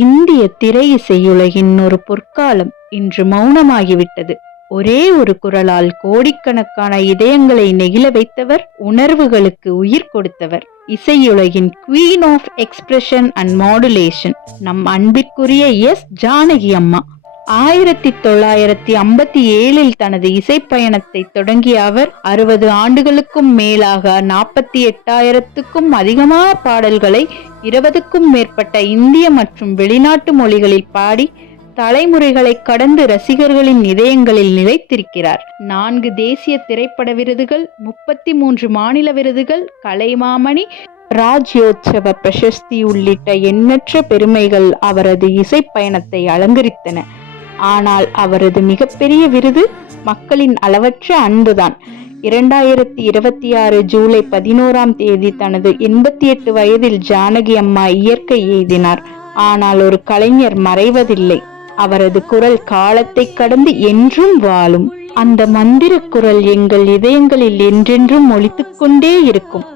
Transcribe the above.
இந்திய திரை இசையுலகின் ஒரு பொற்காலம் இன்று மௌனமாகிவிட்டது. ஒரே ஒரு குரலால் கோடிக்கணக்கான இதயங்களை நெகிழ வைத்தவர், உணர்வுகளுக்கு உயிர் கொடுத்தவர், இசையுலகின் queen of expression and modulation, நம் அன்பிற்குரிய எஸ் ஜானகி அம்மா. 1957 தனது இசை பயணத்தை தொடங்கிய அவர் 60 ஆண்டுகளுக்கும் மேலாக 48,000க்கும் அதிகமான பாடல்களை 20க்கும் மேற்பட்ட இந்திய மற்றும் வெளிநாட்டு மொழிகளில் பாடி தலைமுறைகளை கடந்து ரசிகர்களின் இதயங்களில் நிலைத்திருக்கிறார். 4 தேசிய திரைப்பட விருதுகள், 33 மாநில விருதுகள், கலைமாமணி, ராஜ்யோத்சவ பிரசஸ்தி உள்ளிட்ட எண்ணற்ற பெருமைகள் அவரது இசை பயணத்தை அலங்கரித்தன. ஆனால் அவரது மிகப்பெரிய விருது மக்களின் அளவற்ற அன்புதான். 2026 ஜூலை 11 தனது 88 வயதில் ஜானகி அம்மா இயற்கை எய்தினார். ஆனால் ஒரு கலைஞர் மறைவதில்லை. அவரது குரல் காலத்தை கடந்து என்றும் வாழும். அந்த மந்திர குரல் எங்கள் இதயங்களில் என்றென்றும் ஒலித்துக் கொண்டே இருக்கும்.